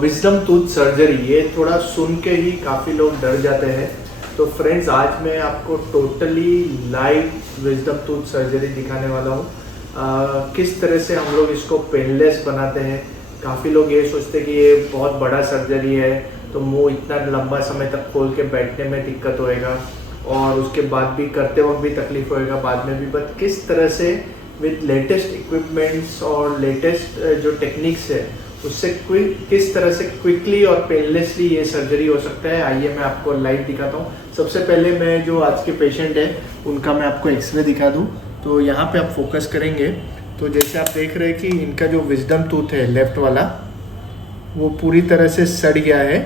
Wisdom tooth surgery, ये थोड़ा सुन के ही काफ़ी लोग डर जाते हैं। तो फ्रेंड्स, आज मैं आपको totally live wisdom tooth surgery दिखाने वाला हूँ। किस तरह से हम लोग इसको पेनलेस बनाते हैं। काफ़ी लोग ये सोचते हैं कि ये बहुत बड़ा सर्जरी है तो मुंह इतना लंबा समय तक खोल के बैठने में दिक्कत होएगा और उसके बाद भी करते वक्त भी तकलीफ होएगा बाद में भी। बट किस तरह से विद लेटेस्ट इक्विपमेंट्स और लेटेस्ट जो टेक्निक्स है उससे किस तरह से क्विकली और पेनलेसली ये सर्जरी हो सकता है, आइए मैं आपको लाइव दिखाता हूँ। सबसे पहले मैं जो आज के पेशेंट हैं उनका मैं आपको एक्सरे दिखा दूँ। तो यहाँ पे आप फोकस करेंगे तो जैसे आप देख रहे हैं कि इनका जो विजडम टूथ है लेफ़्ट वाला वो पूरी तरह से सड़ गया है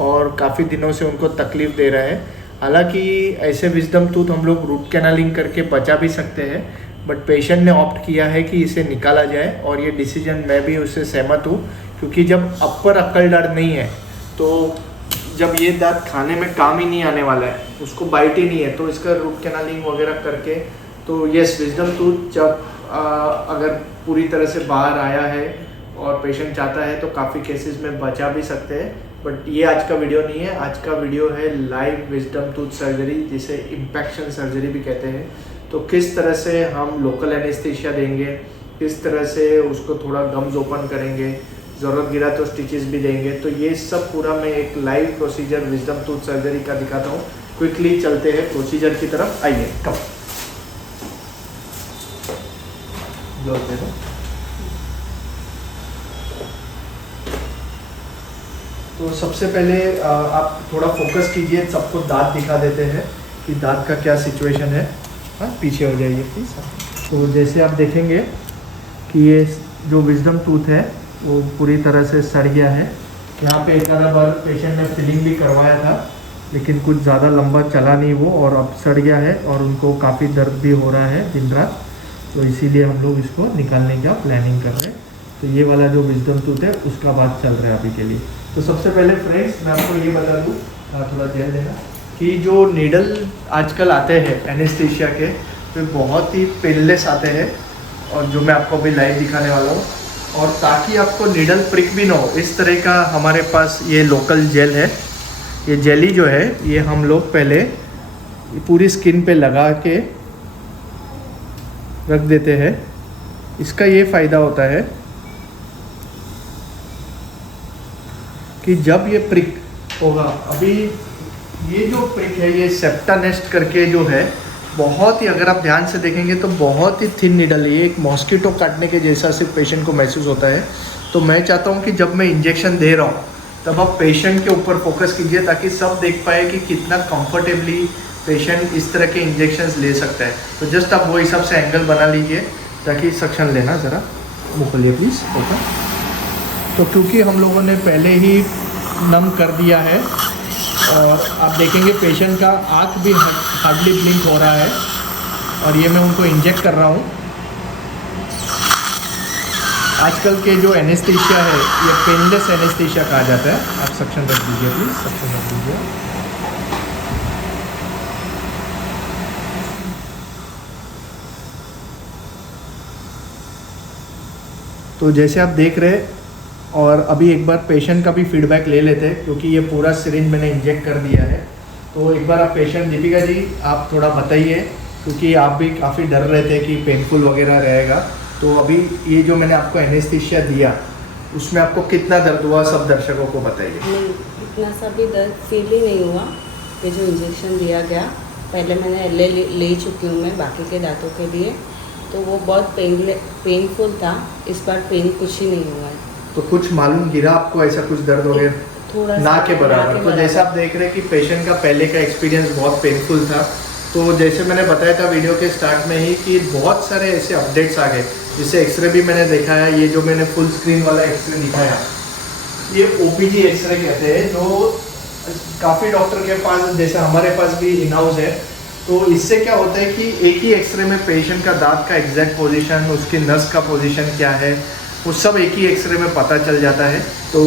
और काफ़ी दिनों से उनको तकलीफ़ दे रहा है। हालांकि ऐसे विजडम टूथ हम लोग रूट कैनालिंग करके बचा भी सकते हैं, बट पेशेंट ने ऑप्ट किया है कि इसे निकाला जाए और ये डिसीजन मैं भी उससे सहमत हूँ, क्योंकि जब अपर अक्ल दांत नहीं है तो जब ये दांत खाने में काम ही नहीं आने वाला है, उसको बाइट ही नहीं है, तो इसका रूट कैनालिंग वगैरह करके तो यस विजडम टूथ जब अगर पूरी तरह से बाहर आया है और पेशेंट चाहता है तो काफ़ी केसेस में बचा भी सकते हैं। बट ये आज का वीडियो नहीं है, आज का वीडियो है लाइव विजडम टूथ सर्जरी, जिसे इम्पैक्शन सर्जरी भी कहते हैं। तो किस तरह से हम लोकल एनेस्थीसिया देंगे, किस तरह से उसको थोड़ा गम्स ओपन करेंगे, ज़रूरत गिरा तो स्टिचेस भी देंगे। तो ये सब पूरा मैं एक live procedure wisdom tooth surgery का दिखाता हूँ। क्विकली चलते हैं प्रोसीजर की तरफ, आइए कम दे दो। तो सबसे पहले आप थोड़ा फोकस कीजिए, सबको दांत दिखा देते हैं कि दांत का क्या सिचुएशन है। हाँ, पीछे हो जाइए प्लीज़। तो जैसे आप देखेंगे कि ये जो विजडम टूथ है वो पूरी तरह से सड़ गया है। यहाँ पे एक आधा बार पेशेंट ने फिलिंग भी करवाया था, लेकिन कुछ ज़्यादा लंबा चला नहीं वो और अब सड़ गया है और उनको काफ़ी दर्द भी हो रहा है दिन रात। तो इसीलिए हम लोग इसको निकालने का प्लानिंग कर रहे हैं। तो ये वाला जो विजडम टूथ है उसका बात चल रहा है अभी के लिए। तो सबसे पहले फ्रेंड्स मैं आपको ये बता दूँ, थोड़ा ध्यान देना कि जो नीडल आजकल आते हैं एनेस्थीसिया के वे बहुत ही पेनलेस आते हैं और जो मैं आपको अभी लाइव दिखाने वाला हूँ। और ताकि आपको नीडल प्रिक भी ना हो, इस तरह का हमारे पास ये लोकल जेल है। ये जेली जो है ये हम लोग पहले पूरी स्किन पे लगा के रख देते हैं। इसका ये फ़ायदा होता है कि जब ये प्रिक होगा, अभी ये जो प्रिक है ये सेप्टानेस्ट करके जो है बहुत ही, अगर आप ध्यान से देखेंगे तो बहुत ही थिन नीडल है। ये एक मॉस्किटो काटने के जैसा सिर्फ पेशेंट को महसूस होता है। तो मैं चाहता हूँ कि जब मैं इंजेक्शन दे रहा हूँ तब आप पेशेंट के ऊपर फोकस कीजिए ताकि सब देख पाए कि कितना कंफर्टेबली पेशेंट इस तरह के इंजेक्शंस ले सकता है। तो जस्ट आप वो हिसाब से एंगल बना लीजिए ताकि सक्शन लेना, ज़रा मुँह खोलिए प्लीज़ ओपन। तो क्योंकि हम लोगों ने पहले ही नम कर दिया है और आप देखेंगे पेशेंट का आँख भी हार्डली ब्लिंक हो रहा है और ये मैं उनको इंजेक्ट कर रहा हूँ। आजकल के जो एनेस्थीसिया है ये पेनलेस एनेस्थीसिया कहा जाता है। आप सक्शन रख दीजिए प्लीज़, सक्शन रख दीजिए। तो जैसे आप देख रहे हैं, और अभी एक बार पेशेंट का भी फीडबैक ले लेते हैं क्योंकि ये पूरा सिरिंज मैंने इंजेक्ट कर दिया है। तो एक बार आप पेशेंट दीपिका जी आप थोड़ा बताइए, क्योंकि आप भी काफ़ी डर रहे थे कि पेनफुल वगैरह रहेगा। तो अभी ये जो मैंने आपको एनेस्थीसिया दिया उसमें आपको कितना दर्द हुआ, सब दर्शकों को बताइए। नहीं, इतना सा भी दर्द फील ही नहीं हुआ। ये जो इंजेक्शन दिया गया, पहले मैंने ले चुकी हूँ मैं बाकी के दांतों के लिए, तो वो बहुत पेनफुल था। इस बार पेन कुछ ही नहीं हुआ है। तो कुछ मालूम गिरा आपको, ऐसा कुछ दर्द हो गया? थोड़ा ना के बराबर। तो जैसे आप देख रहे हैं कि पेशेंट का पहले का एक्सपीरियंस बहुत पेनफुल था। तो जैसे मैंने बताया था वीडियो के स्टार्ट में ही कि बहुत सारे ऐसे अपडेट्स आ गए, जिससे एक्सरे भी मैंने देखा है। ये जो मैंने फुल स्क्रीन वाला एक्सरे दिखाया ये OPG एक्सरे कहते हैं, जो काफ़ी डॉक्टर के पास, जैसे हमारे पास भी इन हाउस है। तो इससे क्या होता है कि एक ही एक्सरे में पेशेंट का दांत का एग्जैक्ट पोजीशन, उसकी नस का पोजीशन क्या है, वो सब एक ही एक्सरे में पता चल जाता है। तो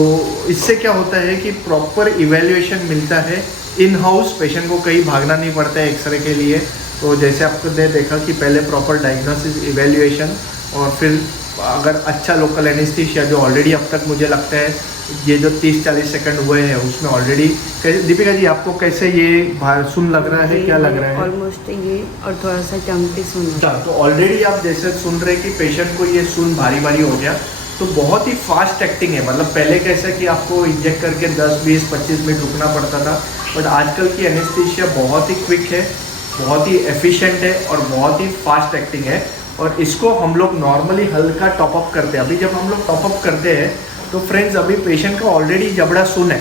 इससे क्या होता है कि प्रॉपर इवैल्यूएशन मिलता है इन हाउस, पेशेंट को कहीं भागना नहीं पड़ता है एक्सरे के लिए। तो जैसे आपने देखा कि पहले प्रॉपर डायग्नोसिस, इवैल्यूएशन और फिर अगर अच्छा लोकल एनेस्थीसिया जो ऑलरेडी अब तक मुझे लगता है ये जो 30-40 सेकंड हुए हैं उसमें ऑलरेडी। दीपिका जी आपको कैसे ये सुन लग रहा है, क्या लग रहा है? ऑलमोस्ट ये और थोड़ा सा चमकी सुन। तो ऑलरेडी आप जैसे सुन रहे कि पेशेंट को ये सुन भारी भारी हो गया, तो बहुत ही फास्ट एक्टिंग है। मतलब पहले कैसे कि आपको इंजेक्ट करके 10-20-25 मिनट रुकना पड़ता था, बट आजकल की एनेस्थीसिया बहुत ही क्विक है, बहुत ही एफिशिएंट है और बहुत ही फास्ट एक्टिंग है। और इसको हम लोग नॉर्मली हल्का टॉपअप करते हैं। अभी जब हम लोग टॉपअप करते हैं तो फ्रेंड्स अभी पेशेंट का ऑलरेडी जबड़ा सुन है,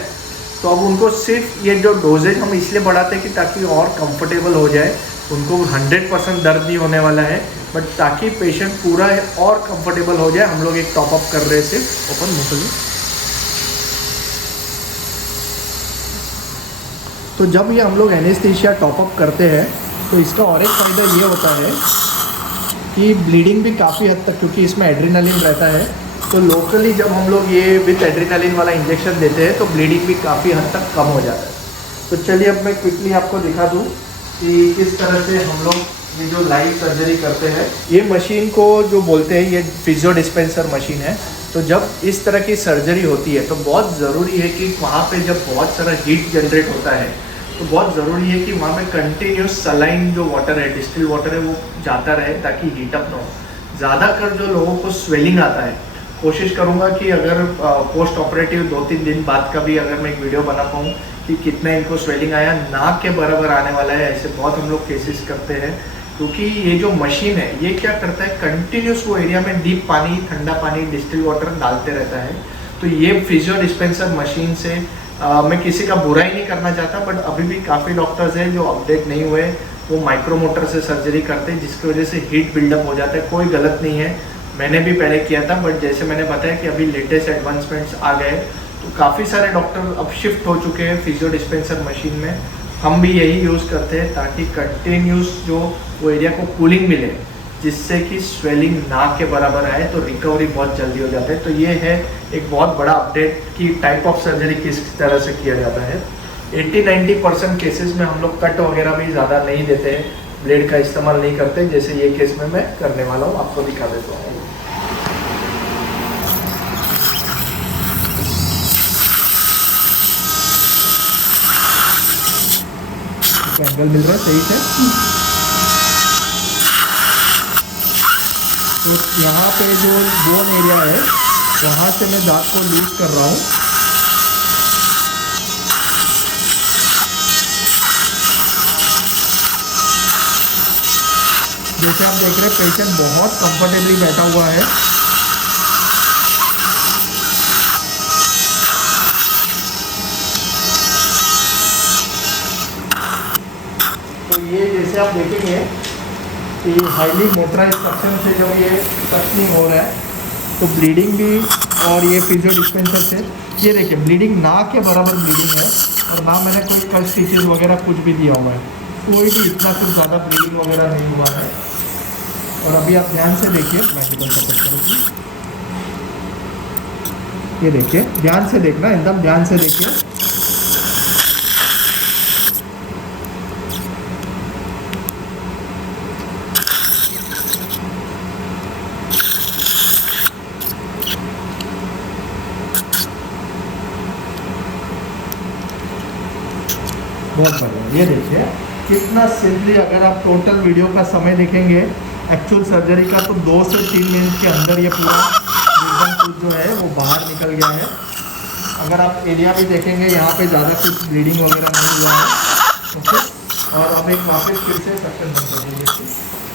तो अब उनको सिर्फ ये जो डोजेज हम इसलिए बढ़ाते हैं कि ताकि और कंफर्टेबल हो जाए, उनको 100% दर्द नहीं होने वाला है, बट ताकि पेशेंट पूरा और कंफर्टेबल हो जाए हम लोग एक टॉपअप कर रहे हैं। सिर्फ ओपन मुखली। तो जब ये हम लोग एनेस्थीसिया टॉपअप करते हैं तो इसका और एक फ़ायदा ये होता है कि ब्लीडिंग भी काफ़ी हद तक, क्योंकि इसमें एड्रेनालिन रहता है, तो लोकली जब हम लोग ये विथ एड्रेनालिन वाला इंजेक्शन देते हैं तो ब्लीडिंग भी काफ़ी हद तक कम हो जाता है। तो चलिए अब मैं क्विकली आपको दिखा दूँ कि किस तरह से हम लोग ये जो लाइव सर्जरी करते हैं। ये मशीन को जो बोलते हैं ये फिजियो डिस्पेंसर मशीन है। तो जब इस तरह की सर्जरी होती है तो बहुत ज़रूरी है कि वहाँ पे जब बहुत सारा हीट जनरेट होता है तो बहुत ज़रूरी है कि वहाँ पे कंटिन्यूस सलाइन जो वाटर है, डिस्टिल वाटर है, वो जाता रहे ताकि हीटअप ना हो। ज़्यादातर जो लोगों को स्वेलिंग आता है, कोशिश करूँगा कि अगर पोस्ट ऑपरेटिव 2-3 दिन बाद का भी अगर मैं एक वीडियो बना पाऊँ कि कितना इनको स्वेलिंग आया, नाक के बराबर आने वाला है, ऐसे बहुत हम लोग केसेस करते हैं। क्योंकि ये जो मशीन है ये क्या करता है, कंटिन्यूस वो एरिया में डीप पानी, ठंडा पानी, डिस्टिल वाटर डालते रहता है। तो ये फिजियो डिस्पेंसर मशीन से मैं किसी का बुराई नहीं करना चाहता, बट अभी भी काफ़ी डॉक्टर्स हैं जो अपडेट नहीं हुए, वो माइक्रो मोटर से सर्जरी करते हैं जिसकी वजह से हीट बिल्डअप हो जाता है। कोई गलत नहीं है, मैंने भी पहले किया था, बट जैसे मैंने बताया कि अभी लेटेस्ट एडवांसमेंट्स आ गए तो काफ़ी सारे डॉक्टर अब शिफ्ट हो चुके हैं फिजियो डिस्पेंसर मशीन में। हम भी यही यूज़ करते हैं ताकि कंटिन्यूस जो वो एरिया को कूलिंग मिले, जिससे कि स्वेलिंग ना के बराबर आए, तो रिकवरी बहुत जल्दी हो जाता है। तो ये है एक बहुत बड़ा अपडेट कि टाइप ऑफ सर्जरी किस तरह से किया जाता है। 80-90% केसेस में हम लोग कट वगैरह भी ज़्यादा नहीं देते हैं, ब्लेड का इस्तेमाल नहीं करते, जैसे ये केस में मैं करने वाला हूँ, आपको दिखा देता हूँ। एंगल मिल रहा है सही से। तो यहाँ पे जो बोन एरिया है वहाँ से मैं दांत को लूज कर रहा हूँ। जैसे आप देख रहे हैं पेशेंट बहुत कंफर्टेबली बैठा हुआ है। तो ये जैसे आप देखेंगे कि हाईली मोटराइज सक्शन से जब ये सक्शनिंग हो रहा है तो ब्लीडिंग भी, और ये फिजियो डिस्पेंसर से ये देखिए ब्लीडिंग ना के बराबर ब्लीडिंग है, और ना मैंने कोई कट स्टिचेस वगैरह कुछ भी दिया हुआ है, कोई भी इतना कुछ ज़्यादा ब्लीडिंग वगैरह नहीं हुआ है। और अभी आप ध्यान से देखिए, मैं ये देखिए, ध्यान से देखना, एकदम ध्यान से देखिए। बहुत बढ़िया, ये देखिए कितना सिंपली, अगर आप टोटल वीडियो का समय देखेंगे एक्चुअल सर्जरी का तो 2 से 3 मिनट के अंदर ये पूरा विजन टूथ जो है वो बाहर निकल गया है। अगर आप एरिया भी देखेंगे यहाँ पे ज़्यादा कुछ ब्लीडिंग वगैरह नहीं हुआ है। ओके, और अब एक वापस फिर से सक्शन बंद कर देंगे।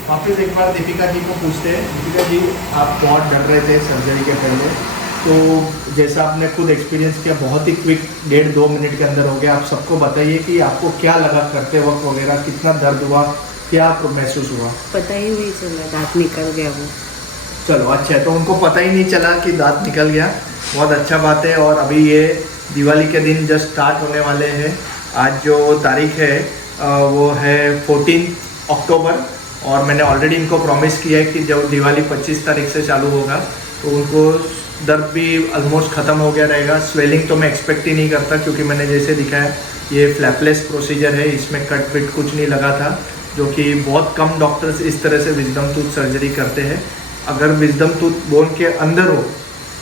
वापस एक बार दीपिका जी को पूछते हैं। दीपिका जी, आप बहुत डर रहे थे सर्जरी के पहले, तो जैसा आपने खुद एक्सपीरियंस किया, बहुत ही क्विक 1.5-2 मिनट के अंदर हो गया। आप सबको बताइए कि आपको क्या लगा करते वक्त वगैरह, कितना दर्द हुआ, क्या आपको महसूस हुआ? पता ही नहीं चला, दांत निकल गया वो। चलो अच्छा है, तो उनको पता ही नहीं चला कि दांत निकल गया, बहुत अच्छा बात है। और अभी ये दिवाली के दिन जस्ट स्टार्ट होने वाले हैं। आज जो तारीख है वो है 14 अक्टूबर, और मैंने ऑलरेडी इनको प्रॉमिस किया है कि जब दिवाली 25 तारीख से चालू होगा तो उनको दर्द भी ऑलमोस्ट ख़त्म हो गया रहेगा। स्वेलिंग तो मैं एक्सपेक्ट ही नहीं करता, क्योंकि मैंने जैसे दिखाया ये फ्लैपलेस प्रोसीजर है, इसमें कट पिट कुछ नहीं लगा था, जो कि बहुत कम डॉक्टर्स इस तरह से विजडम टूथ सर्जरी करते हैं। अगर विजडम टूथ बोन के अंदर हो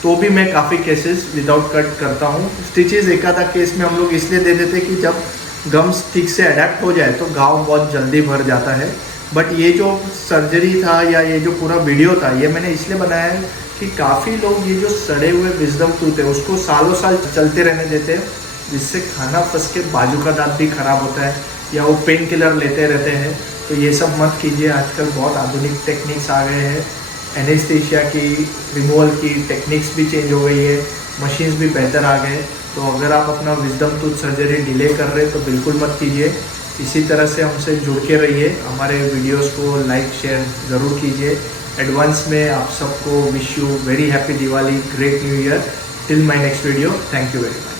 तो भी मैं काफ़ी केसेस विदाउट कट करता हूँ। स्टिचेस एक आधा केस में हम लोग इसलिए दे देते कि जब गम्स ठीक से अडेप्ट हो जाए तो घाव बहुत जल्दी भर जाता है। बट ये जो सर्जरी था या ये जो पूरा वीडियो था ये मैंने इसलिए बनाया है कि काफ़ी लोग ये जो सड़े हुए विजडम टूथ है उसको सालों साल चलते रहने देते हैं, जिससे खाना फंस के बाजू का दांत भी खराब होता है, या वो पेन किलर लेते रहते हैं। तो ये सब मत कीजिए। आजकल बहुत आधुनिक टेक्निक्स आ गए हैं, एनेस्थीसिया की, रिमूवल की टेक्निक्स भी चेंज हो गई है, मशीन्स भी बेहतर आ गए। तो अगर आप अपना विजडम टूथ सर्जरी डिले कर रहे हैं तो बिल्कुल मत कीजिए। इसी तरह से हमसे जुड़ के रहिए, हमारे वीडियोस को लाइक शेयर ज़रूर कीजिए। एडवांस में आप सबको wish you very happy Diwali, great new year. Till my next video, thank you very much.